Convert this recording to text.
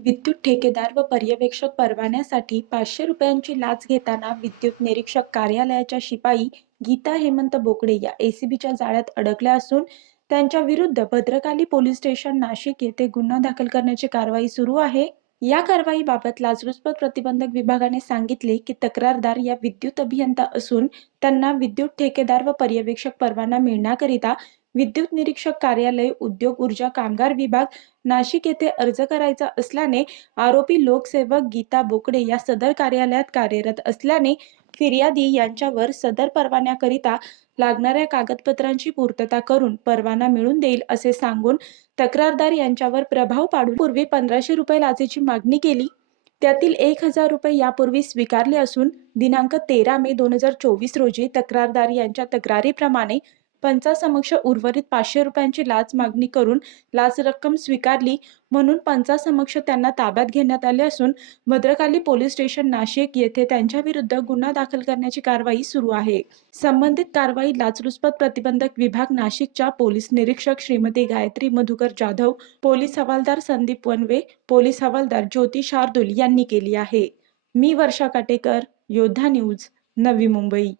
विद्युत ठेकेदार व पर्यवेक्षक परवान्यासाठी पाचशे रुपयांची लाच घेताना विद्युत निरीक्षक कार्यालयाच्या शिपाई गीता हेमंत बोकडे या एसीबीच्या जाळ्यात अडकल्या असून त्यांच्या विरुद्ध भद्रकाली पोलीस स्टेशन नाशिक येथे गुन्हा दाखल करण्याची कारवाई सुरू आहे. या कारवाईबाबत लाचलुचपत प्रतिबंधक विभागाने सांगितले की तक्रारदार या विद्युत अभियंता असून त्यांना विद्युत ठेकेदार व पर्यवेक्षक परवाना मिळण्याकरिता विद्युत निरीक्षक कार्यालय उद्योग ऊर्जा कामगार विभाग नाशिक येथे अर्ज करायचा असल्याने आरोपी लोकसेवक गीता बोकडे या सदर कार्यालयात कार्यरत असल्याने फिर्यादी यांच्यावर सदर परवान्याकरिता लागणाऱ्या कागदपत्रांची पूर्तता करून परवाना मिळून देईल असे सांगून तक्रारदार यांच्यावर प्रभाव पाडून पूर्वी पंधराशे रुपये लाचेची मागणी केली. त्यातील एक हजार रुपये यापूर्वी स्वीकारले असून दिनांक तेरा मे दोन हजार चोवीस रोजी तक्रारदार यांच्या तक्रारीप्रमाणे पंचासमक्ष उर्वरित पाचशे रुपयांची लाच मागणी करून लाच रक्कम स्वीकारली म्हणून पंचासमक्ष त्यांना ताब्यात घेण्यात आले असून भद्रकाली पोलीस स्टेशन नाशिक येथे त्यांच्या विरुद्ध गुन्हा दाखल करण्याची कारवाई सुरू आहे. संबंधित कारवाई लाचलुचपत प्रतिबंधक विभाग नाशिकच्या पोलीस निरीक्षक श्रीमती गायत्री मधुकर जाधव पोलीस हवालदार संदीप वनवे पोलीस हवालदार ज्योती शार्दुल यांनी केली आहे. मी वर्षा काटेकर योद्धा न्यूज नवी मुंबई.